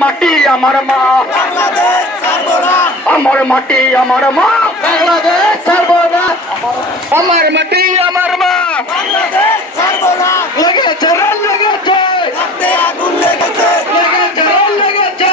মাটি আমার মা, আমার মাটি আমার মা, বাংলাদেশ ছাড়বো না। আমার মাটি আমার মা, লেগেছে রে লেগেছে, আগুন লেগেছে, লেগেছে রে লেগেছে।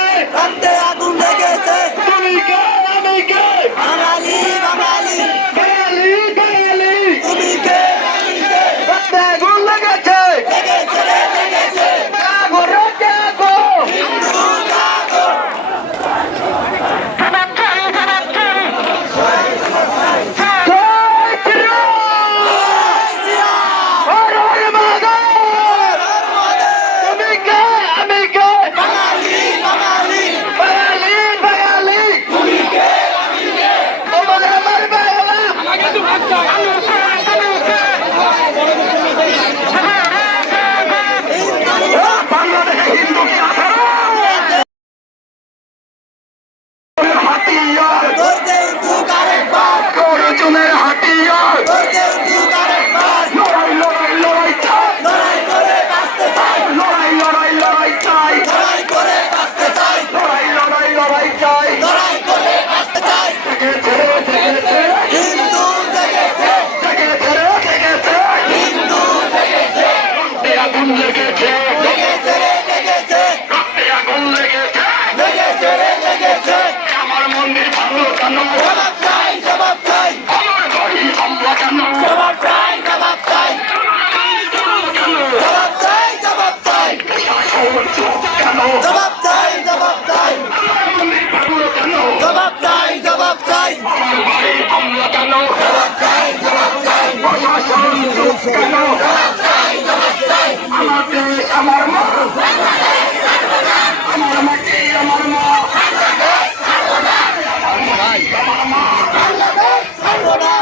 আগুন লেগেছে। তুমি কে আমি কে, বাঙালি বাঙালি, বাঙালি বাঙালি, তুমি কে আমি কে, রক্তে আগুন লেগেছে। লেগেছে রে লেগেছে। জাগো রে জাগো, হিন্দু জাগো, জয় শ্রীরাম, জয় শ্রীরাম। হর হর মহাদেব। তুমি কে আমি কে, বাঙালি বাঙালি, বাঙালি বাঙালি, তুমি কে আমি কে, তোমাদের আমার বাংলা। বাংলাদেশে হিন্দু কি আছে রে? হাতিয়ার, ধরতে উঠুক আরেকবার, অর্জুনের হাতিয়ার। ধরতে উঠুক আরেকবার, লড়াই লড়াই লড়াই চাই, লড়াই করে বাঁচতে চাই, লড়াই লড়াই লড়াই চাই, লড়াই করে বাঁচতে চাই, লড়াই লড়াই লড়াই চাই। লড়াই করে বাঁচতে চাই। জেগেছে রে জেগেছে, হিন্দু জেগেছে, জেগেছে রে জেগেছে, হিন্দু জেগেছে, রক্তে আগুন লেগেছে, লেগেছে রে লেগেছে, রক্তে আগুন লেগেছে। লেগেছে রে লেগেছে। আমার মন্দির ভাঙলো কেন, জবাব চাই, জবাব চাই, আমার বাড়ি হামলা কেন, জবাব চাই, জবাব চাই, জবাব চাই, জবাব চাই, শাসন চোখ কেন, জবাব চাই, জবাব চাই, আমার মন্দির ভাঙলো কেন, জবাব চাই, জবাব চাই, আমার বাড়ি হামলা কেন, জবাব চাই, জবাব চাই, প্রশাসন চোখ কেন, জবাব চাই, জবাব চাই। আমার দেশ আমার মা, আমার মাটি আমার মা, বাংলাদেশ ছাড়বো না।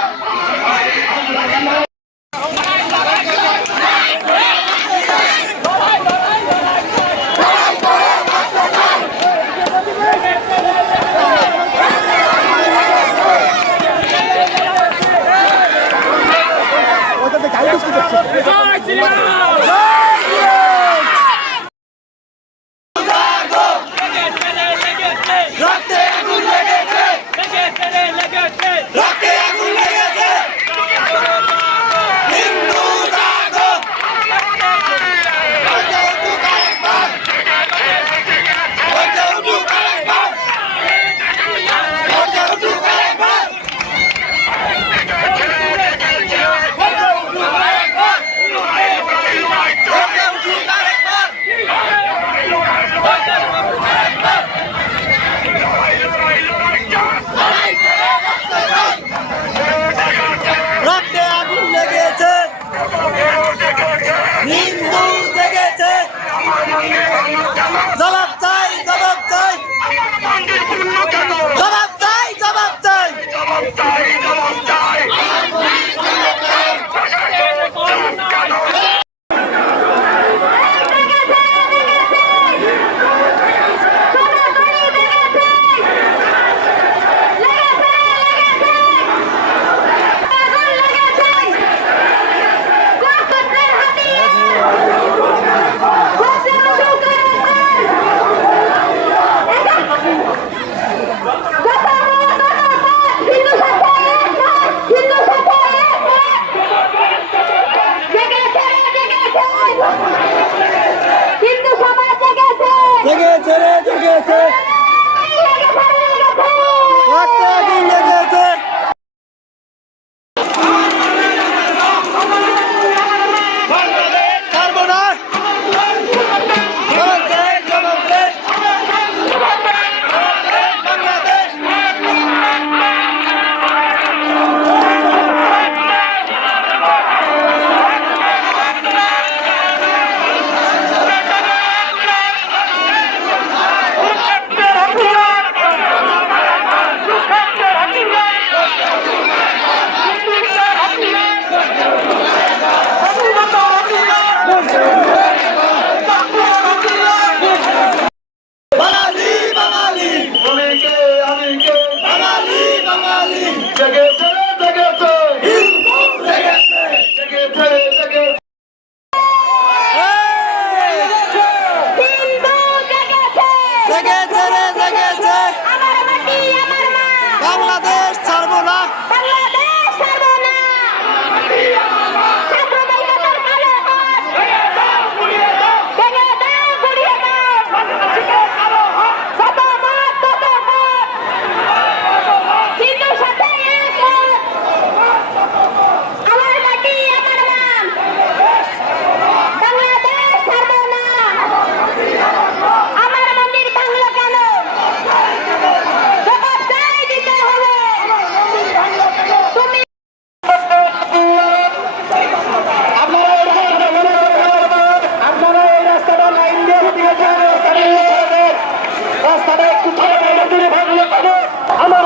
জাগো, রক্তে আগুন লেগেছে, রক্তে আগুন লেগেছে। হিন্দু জাগো, ধরতে উঠুক আরেকবার, ধরতে উঠুক আরেকবার, ধরতে উঠুক আরেকবার, ধরতে উঠুক আরেকবার।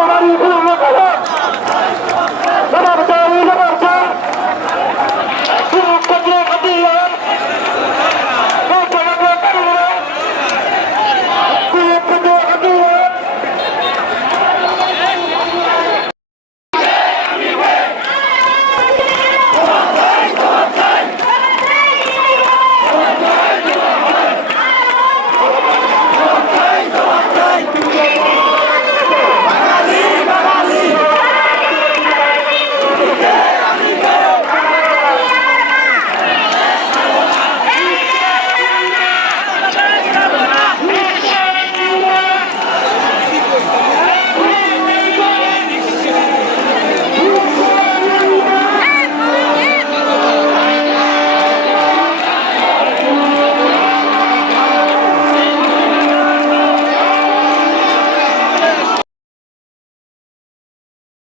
বাড়ি